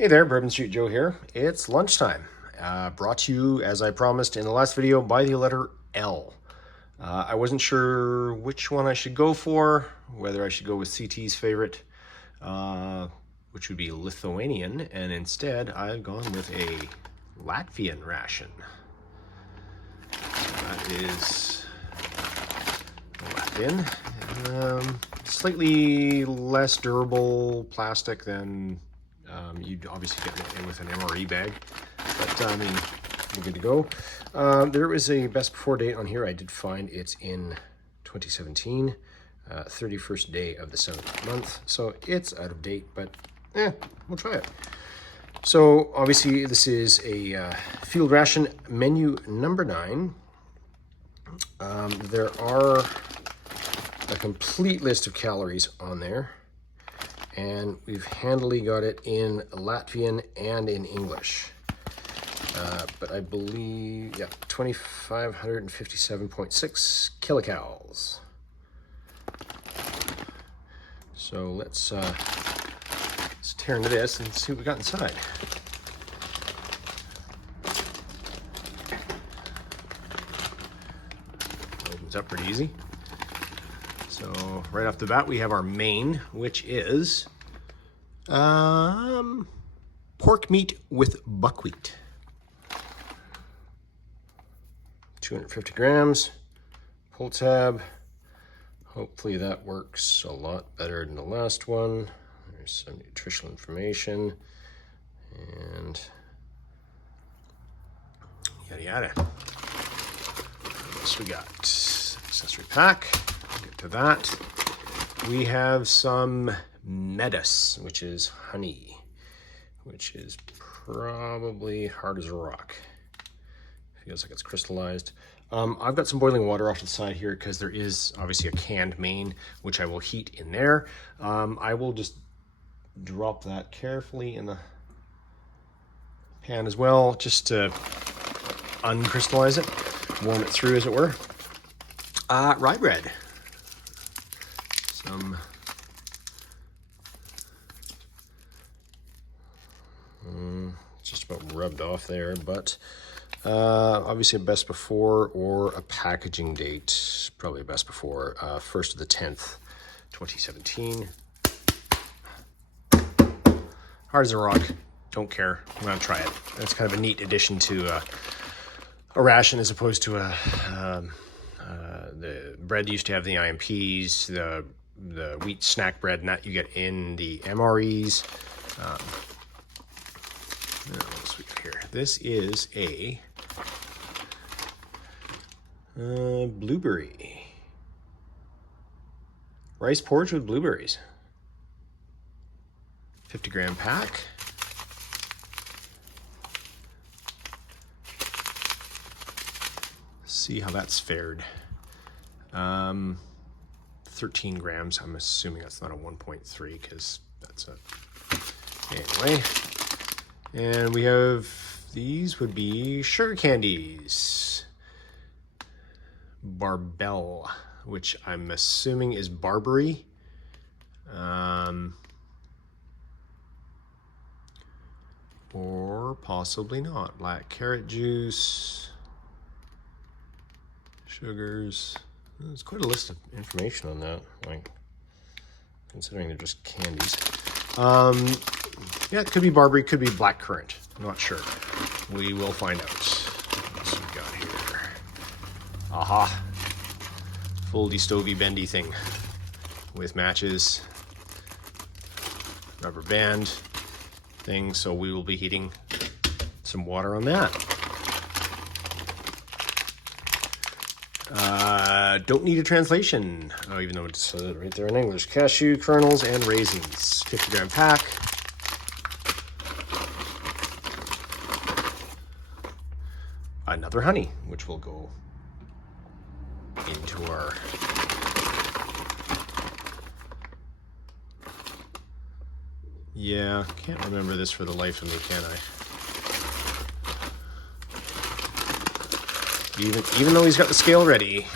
Hey there, Bourbon Street Joe here. It's lunchtime. Brought to you, as I promised in the last video, by the letter L. I wasn't sure which one I should go for, whether I should go with CT's favorite, which would be Lithuanian, and instead I've gone with a Latvian ration. That is Latvian. Slightly less durable plastic than you'd obviously get it with an MRE bag, but I mean, we're good to go. There is a best before date on here. I did find it's in 2017, 31st day of the 7th month, so it's out of date, but we'll try it. So obviously this is a field ration menu number 9. There are a complete list of calories on there, and we've handily got it in Latvian and in English. But I believe, yeah, 2,557.6 kilocalories. So let's tear into this and see what we got inside. Opens up pretty easy. So right off the bat, we have our main, which is pork meat with buckwheat. 250 grams, pull tab. Hopefully that works a lot better than the last one. There's some nutritional information and yada yada. What else we got? Accessory pack. We'll get to that. We have some metis, which is honey, which is probably hard as a rock. Feels like it's crystallized. I've got some boiling water off to the side here because there is obviously a canned main, which I will heat in there. I will just drop that carefully in the pan as well, just to uncrystallize it, warm it through as it were. Rye bread. Some just about rubbed off there, but obviously a best before or a packaging date, probably a best before, 1st of the 10th, 2017. Hard as a rock, don't care, I'm gonna try it. That's kind of a neat addition to a ration as opposed to the bread used to have the IMPs, the wheat snack bread, and that you get in the MREs. What else we got here? This is a blueberry rice porridge with blueberries. 50-gram pack. See how that's fared. 13 grams. I'm assuming that's not a 1.3 because that's a... Anyway. And we have, these would be sugar candies. Barbell, which I'm assuming is barberry. Or possibly not. Black carrot juice. Sugars. There's quite a list of information on that, like, considering they're just candies. Yeah, it could be barberry, could be black currant. I'm not sure. We will find out. What else we got here? Aha. Foldy stovey bendy thing with matches, rubber band thing, so we will be heating some water on that. Don't need a translation. Oh, even though it says it right there in English. Cashew kernels and raisins. 50-gram pack. Another honey, which will go into our can't remember this for the life of me, can I? Even though he's got the scale ready,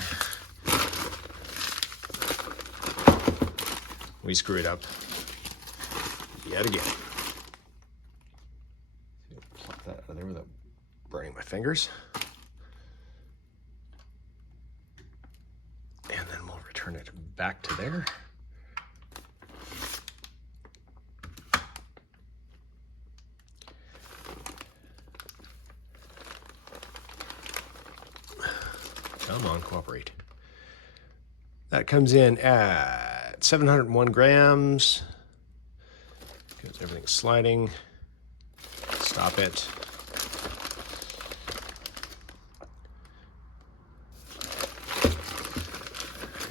we screw it up yet again. there without burning my fingers. And then we'll return it back to there. Come on, cooperate. That comes in at 701 grams. Because everything's sliding. Stop it.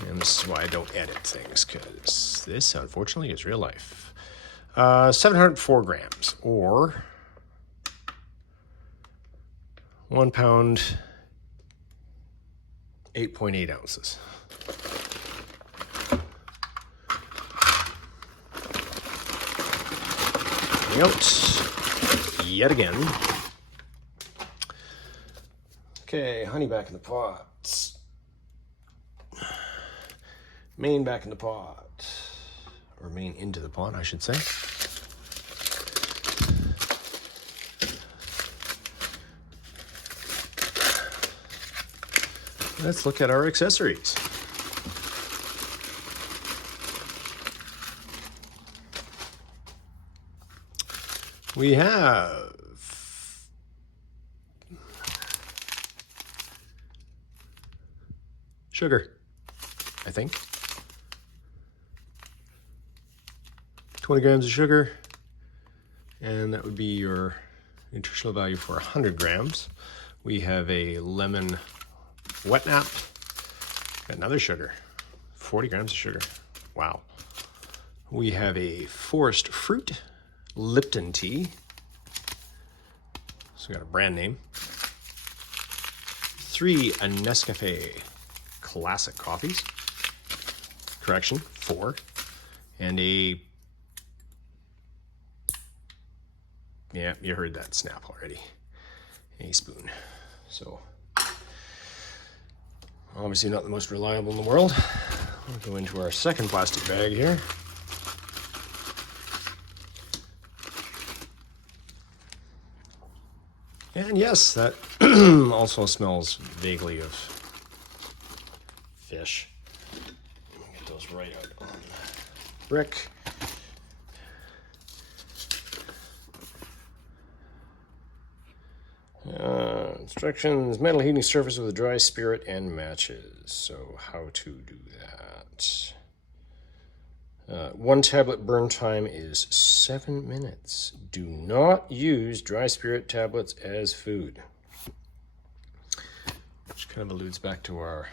And this is why I don't edit things, because this, unfortunately, is real life. 704 grams, or 1 pound, 8.8 ounces. Out yet again. Okay, honey back in the pot. Main back in the pot. Or main into the pot, I should say. Let's look at our accessories. We have sugar, I think. 20 grams of sugar, and that would be your nutritional value for 100 grams. We have a lemon wet nap, another sugar, 40 grams of sugar. Wow. We have a forest fruit Lipton tea. So we got a brand name. 3 Nescafe classic coffees. Correction, 4. And a, yeah, you heard that snap already. A spoon. So obviously not the most reliable in the world. We'll go into our second plastic bag here. And yes, that also smells vaguely of fish. Get those right out on the brick. Instructions: metal heating surface with a dry spirit and matches. So how to do that? 1 tablet burn time is 7 minutes. Do not use dry spirit tablets as food. Which kind of alludes back to our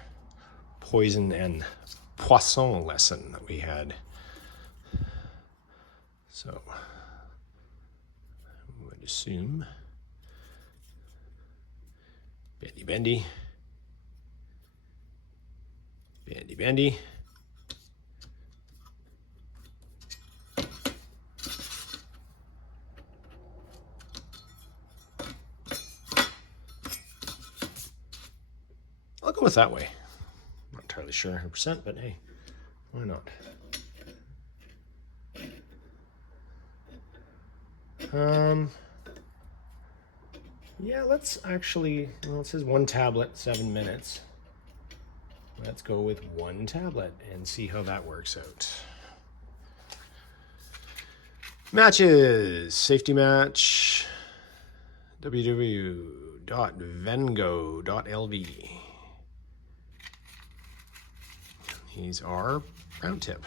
poison and poisson lesson that we had. So I would assume bendy, bendy, bendy, bendy. I'll go with that way. I'm not entirely sure 100%, but hey, why not? Yeah, let's actually, well, it says 1 tablet, 7 minutes. Let's go with 1 tablet and see how that works out. Matches, safety match, www.vengo.lv. These are round tip.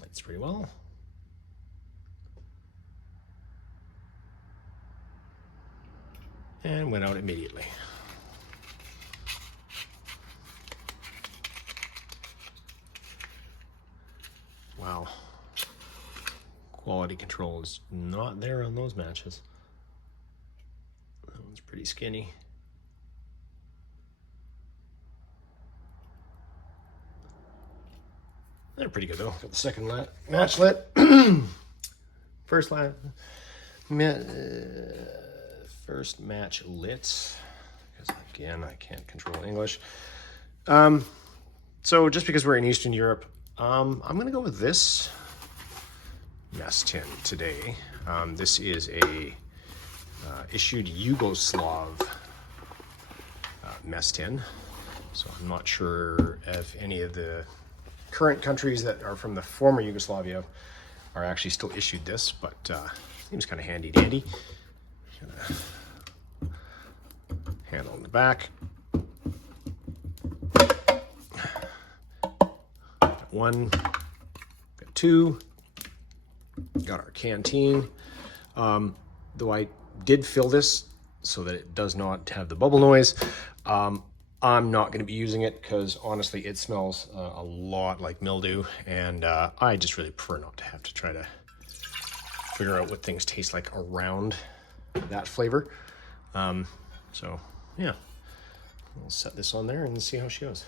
That's pretty well. And went out immediately. Wow. Quality control is not there on those matches. That one's pretty skinny. They're pretty good though. Got the second match lit. First match lit. Because again, I can't control English. So just because we're in Eastern Europe, I'm gonna go with this mess tin today. This is a issued Yugoslav mess tin. So I'm not sure if any of the current countries that are from the former Yugoslavia are actually still issued this, but seems kind of handy dandy. Handle in the back. Got one, got two, got our canteen. Though I did fill this so that it does not have the bubble noise. I'm not going to be using it because honestly it smells a lot like mildew, and I just really prefer not to have to try to figure out what things taste like around that flavor. So yeah, we'll set this on there and see how she goes.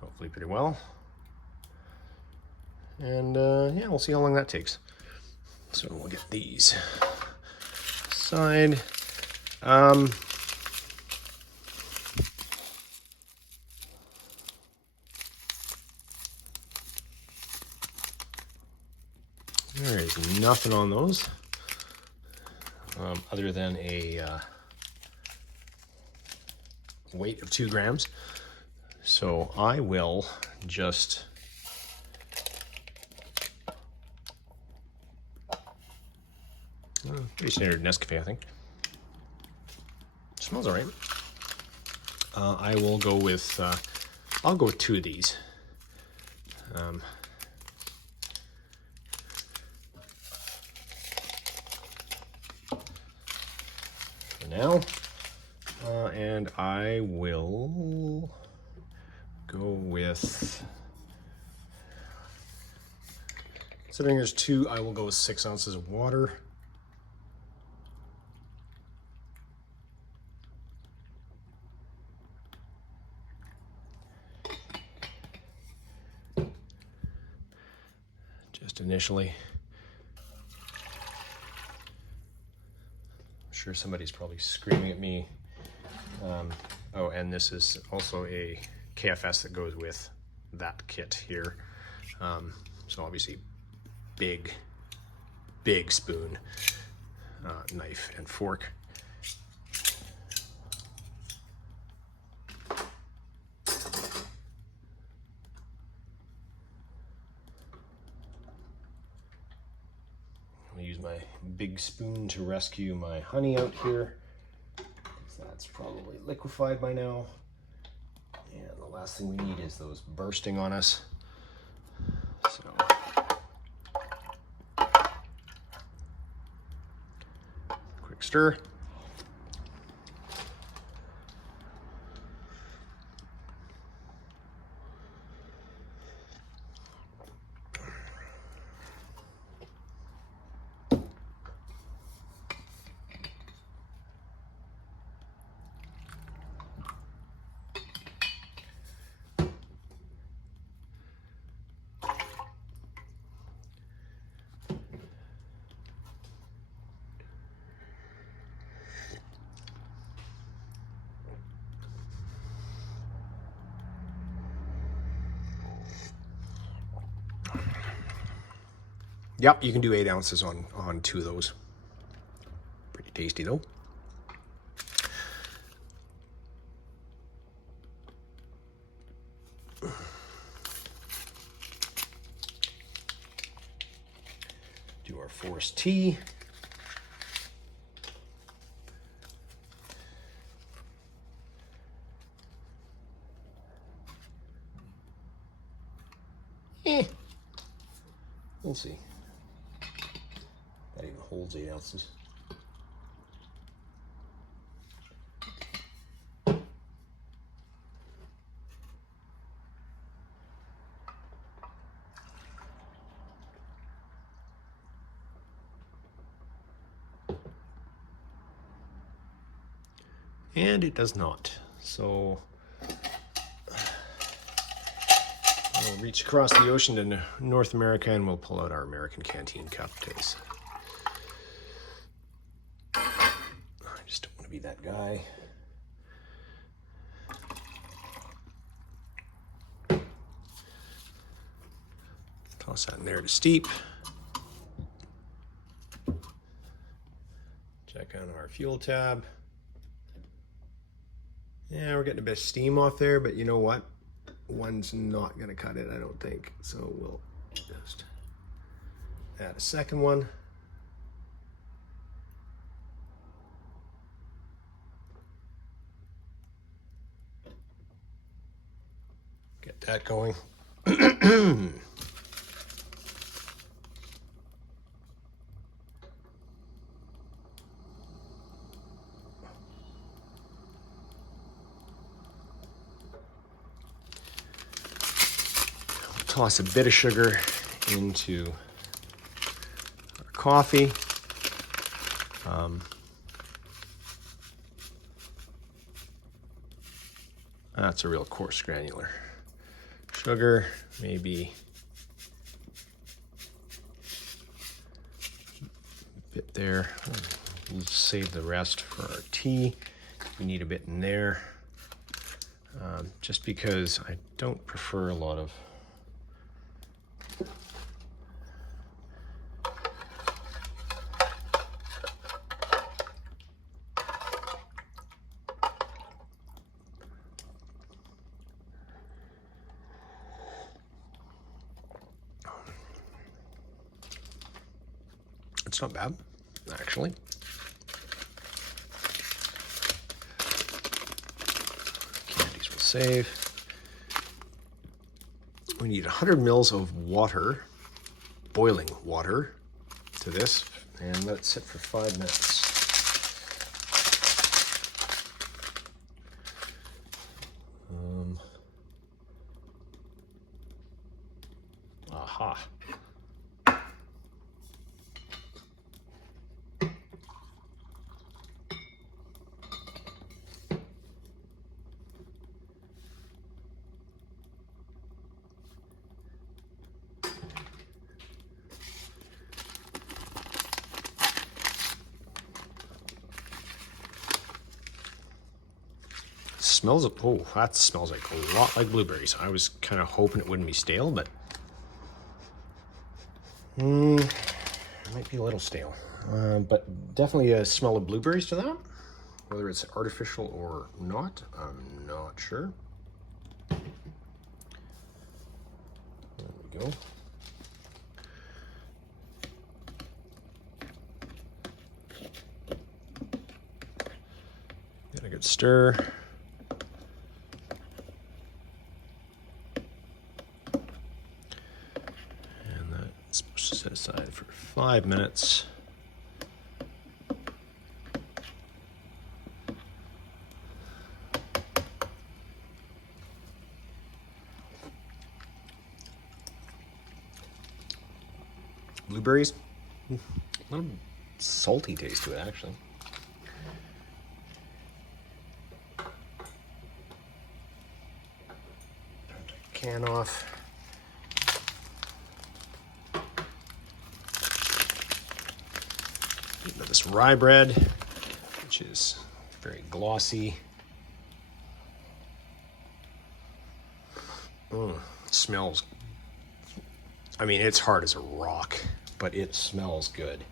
Hopefully pretty well. And yeah, we'll see how long that takes. So we'll get these aside. There is nothing on those other than a weight of 2 grams. So I will just pretty standard Nescafe, I think. Smells all right. I will go with I'll go with 2 of these. For now, and I will go with, considering there's 2, I will go with 6 ounces of water. Just initially. I'm sure somebody's probably screaming at me. Oh, and this is also a KFS that goes with that kit here. So obviously big spoon, knife and fork. I'm gonna use my big spoon to rescue my honey out here. That's probably liquefied by now. And the last thing we need is those bursting on us. So quick stir. Yep, you can do 8 ounces on 2 of those. Pretty tasty though. Do our forced tea. We'll see. That even holds 8 ounces. And it does not. So we'll reach across the ocean to North America and we'll pull out our American canteen cup because I just don't want to be that guy. Toss that in there to steep. Check on our fuel tab. Yeah, we're getting a bit of steam off there, but you know what? One's not going to cut it, I don't think. So we'll just add a second one. Get that going. Toss a bit of sugar into our coffee. That's a real coarse granular. Sugar, maybe a bit there. We'll save the rest for our tea. We need a bit in there. Just because I don't prefer a lot of It's not bad, actually. Candies will save. We need 100 mils of water, boiling water, to this, and let it sit for 5 minutes. Aha. Smells, oh, that smells like a lot like blueberries. I was kind of hoping it wouldn't be stale, but it might be a little stale. But definitely a smell of blueberries to that. Whether it's artificial or not, I'm not sure. There we go. Get a good stir. Set aside for 5 minutes. Blueberries, a little salty taste to it, actually. Turn the can off. This rye bread, which is very glossy. Smells, I mean, it's hard as a rock, but it smells good.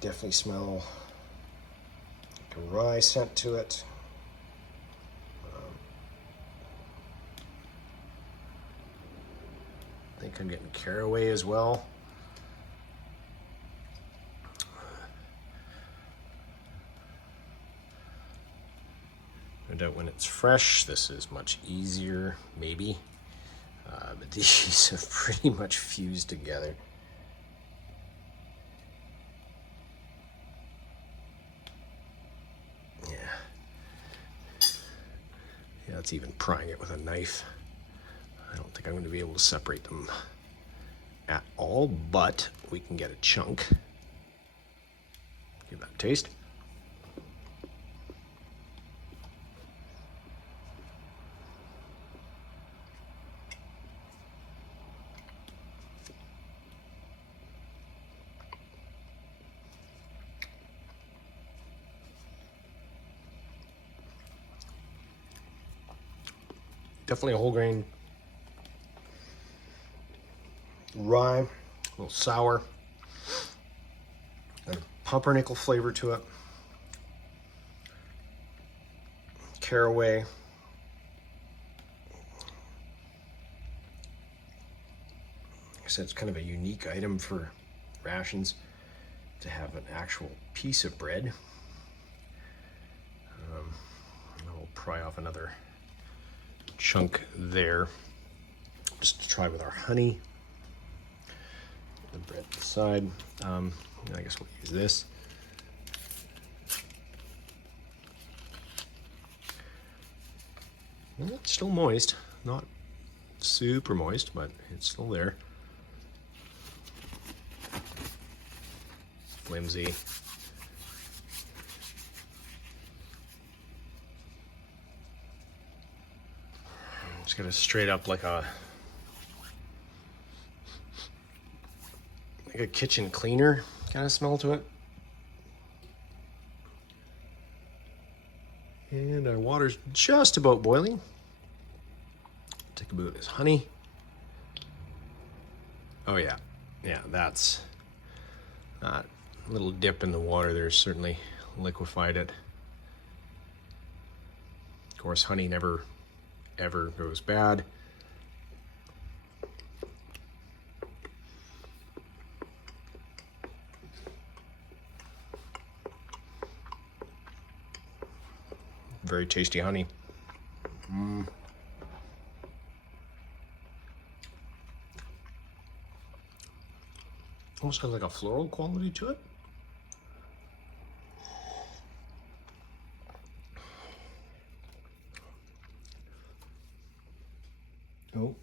Definitely smell like a rye scent to it. I think I'm getting caraway as well. No doubt when it's fresh, this is much easier, maybe. But these have pretty much fused together. Yeah. Yeah, it's even prying it with a knife. I don't think I'm going to be able to separate them at all, but we can get a chunk. Give that a taste. Definitely a whole grain. rye, a little sour, got a pumpernickel flavor to it, caraway, like I said, it's kind of a unique item for rations to have an actual piece of bread. I'll pry off another chunk there, just to try with our honey. The bread to the side. I guess we'll use this. And it's still moist, not super moist, but it's still there. Flimsy. Just got a straight up like a kitchen cleaner kind of smell to it. And our water's just about boiling. Take a bit of this honey. Oh yeah, that's that little dip in the water there certainly liquefied it. Of course, honey never ever goes bad. Very tasty honey. Almost has like a floral quality to it. Oh.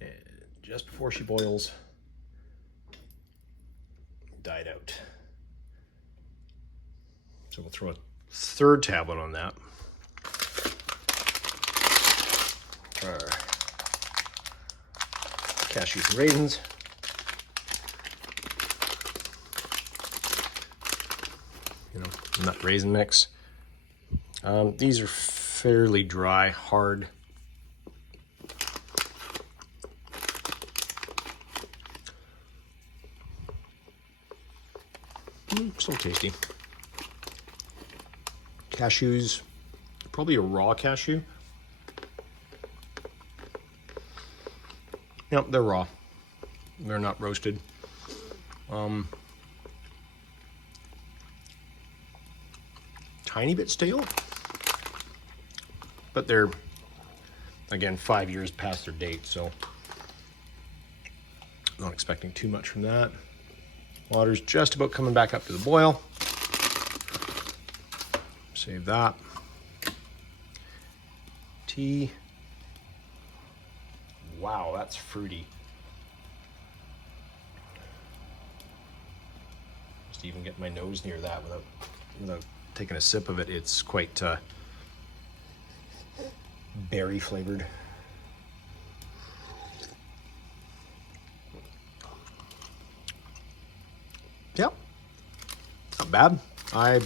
And just before she boils, died out. So we'll throw a third tablet on that. Our cashews and raisins. Nut raisin mix. These are fairly dry, hard. Still tasty. Cashews, probably a raw cashew. Yep, they're raw. They're not roasted. Tiny bit stale, but they're, again, 5 years past their date, so not expecting too much from that. Water's just about coming back up to the boil. Save that. Tea. Wow, that's fruity. Just even get my nose near that without taking a sip of it. It's quite berry flavored. Yep, not bad. I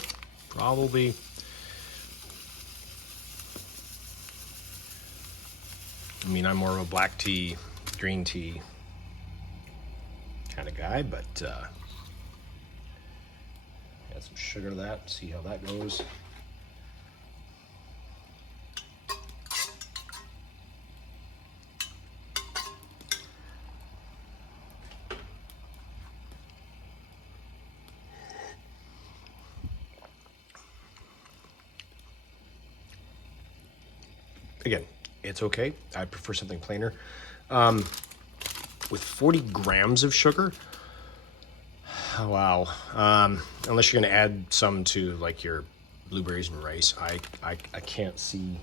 mean, I'm more of a black tea, green tea kind of guy, but add some sugar to that, see how that goes. Again, it's okay. I prefer something plainer. With 40 grams of sugar, oh, wow. Unless you're going to add some to like your blueberries and rice, I can't see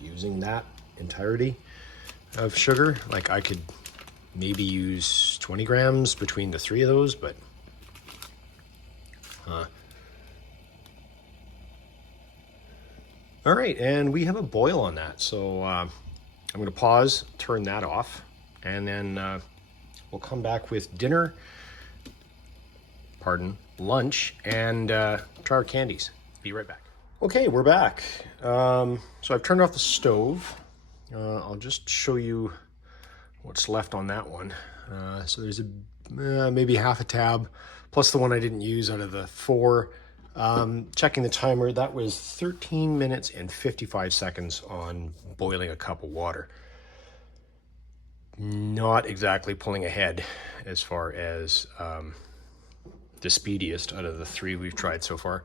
using that entirety of sugar. Like I could maybe use 20 grams between the three of those, but all right, and we have a boil on that, so I'm going to pause, turn that off, and then we'll come back with lunch, and try our candies. Be right back. Okay, we're back. So I've turned off the stove. I'll just show you what's left on that one. So there's maybe half a tab, plus the one I didn't use out of the 4. Checking the timer, that was 13 minutes and 55 seconds on boiling a cup of water. Not exactly pulling ahead as far as the speediest out of the 3 we've tried so far.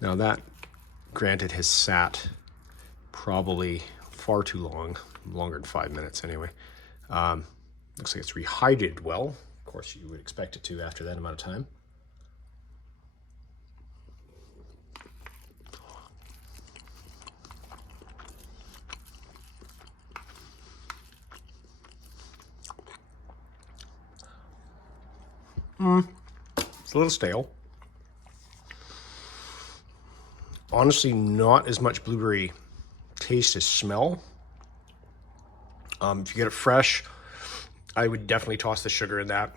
Now that, granted, has sat probably far too long, longer than 5 minutes anyway. Looks like it's rehydrated well. Of course, you would expect it to after that amount of time. It's a little stale. Honestly, not as much blueberry taste as smell. If you get it fresh, I would definitely toss the sugar in that.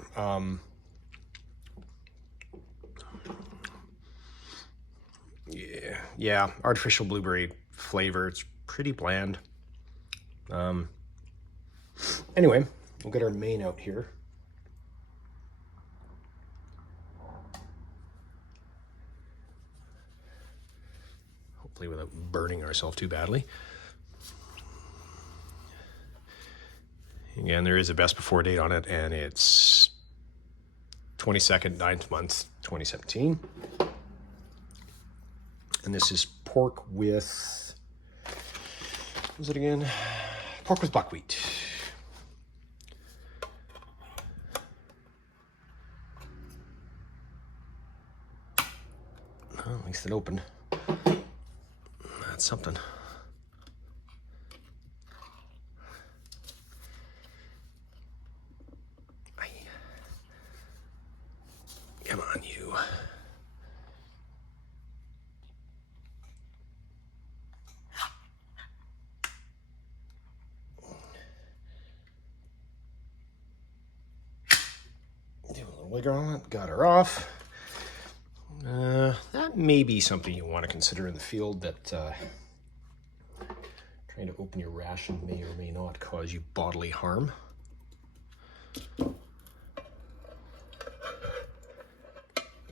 Yeah, artificial blueberry flavor. It's pretty bland. Anyway, we'll get our main out here. Hopefully without burning ourselves too badly. Again, there is a best before date on it, and it's 22nd, 9th month, 2017. And this is pork with, what was it again? Pork with buckwheat. Well, at least it opened. That's something. Come on, you. Do a little wiggle on it. Got her off. That may be something you want to consider in the field, that trying to open your ration may or may not cause you bodily harm.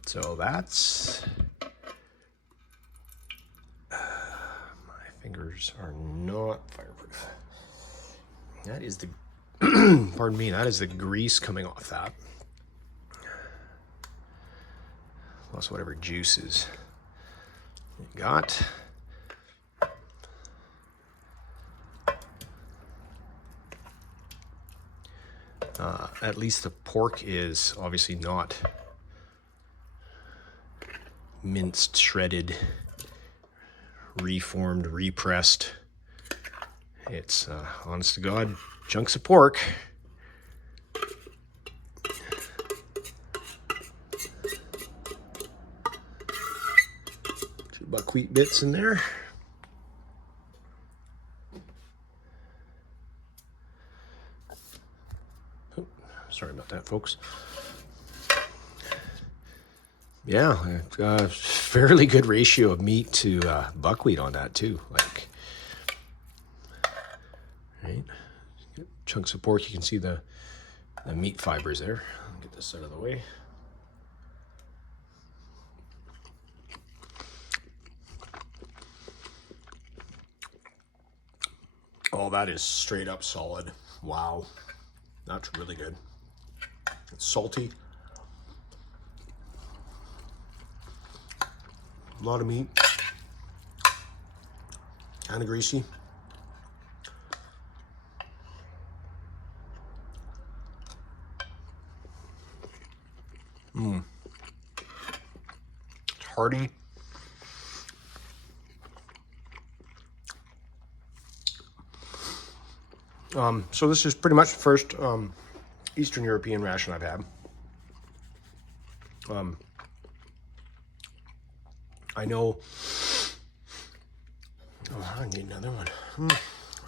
So that's, my fingers are not fireproof. That is the, pardon me, that is the grease coming off that. Plus whatever juices you got. At least the pork is obviously not minced, shredded, reformed, repressed. It's honest to God chunks of pork. Two buckwheat bits in there. Oh, sorry about that, folks. Yeah, fairly good ratio of meat to buckwheat on that too. Like, right, chunks of pork. You can see the meat fibers there. I'll get this out of the way. Oh, that is straight up solid. Wow, that's really good. It's salty. A lot of meat, kind of greasy. It's hearty. So this is pretty much the first Eastern European ration I've had. I know, oh, I need another one.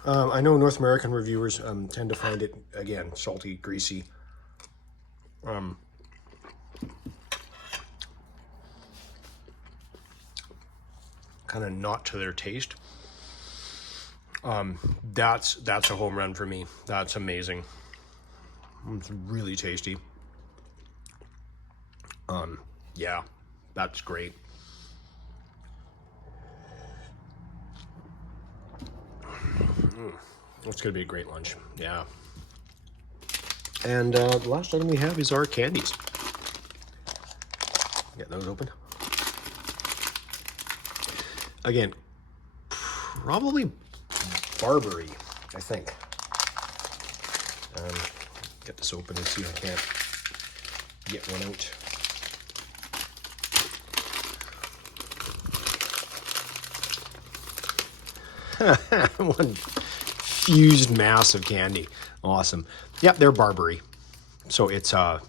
I know North American reviewers tend to find it, again, salty, greasy. kind of not to their taste. That's a home run for me. That's amazing. It's really tasty. Yeah, that's great. It's gonna be a great lunch. Yeah. And the last item we have is our candies. Get those open. Again, probably Barbary, I think. Get this open and see if I can't get one out. One fused mass of candy. Awesome. Yep, they're Barbary. So it's I've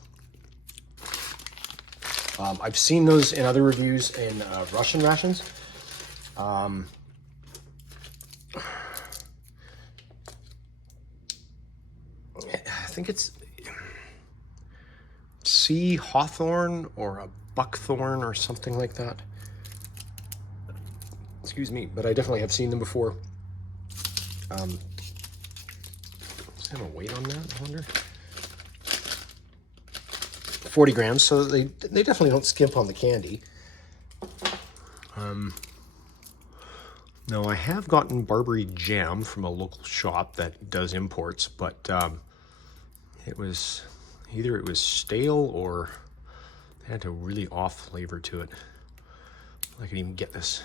seen those in other reviews in Russian rations. I think it's sea hawthorn or a buckthorn or something like that. Excuse me, but I definitely have seen them before. Does it have a weight on that, I wonder? 40 grams, so they definitely don't skimp on the candy. No, I have gotten Barbary jam from a local shop that does imports, but it was either it was stale or it had a really off flavor to it. I could even get this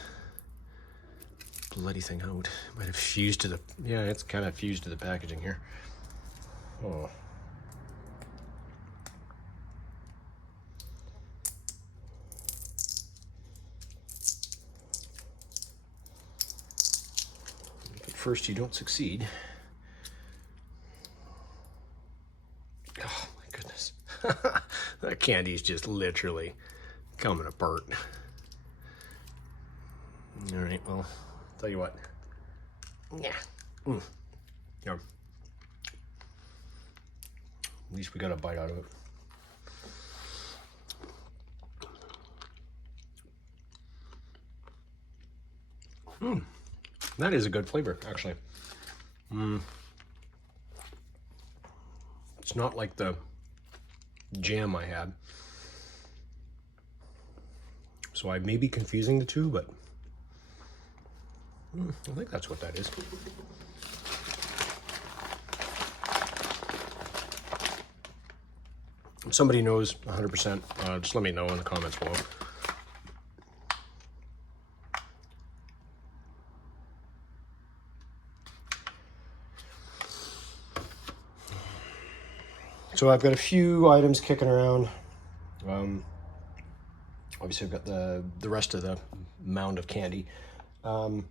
bloody thing out. Might have fused to the, yeah, it's kind of fused to the packaging here. Oh. At first you don't succeed. Oh my goodness. That candy's just literally coming apart. All right, well, tell you what. Yeah. Yeah. At least we got a bite out of it. That is a good flavor, actually. It's not like the jam I had. So I may be confusing the two, but I think that's what that is. If somebody knows 100%, just let me know in the comments below. So I've got a few items kicking around. Obviously I've got the rest of the mound of candy. Didn't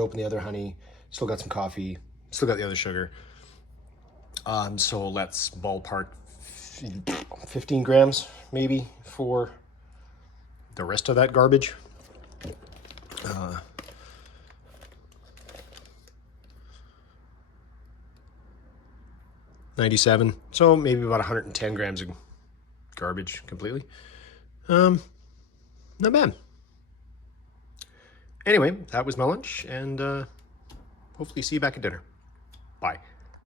open the other honey, still got some coffee, still got the other sugar. So let's ballpark 15 grams maybe for the rest of that garbage. 97, so maybe about 110 grams of garbage completely. Not bad. Anyway, that was my lunch, and hopefully see you back at dinner. Bye.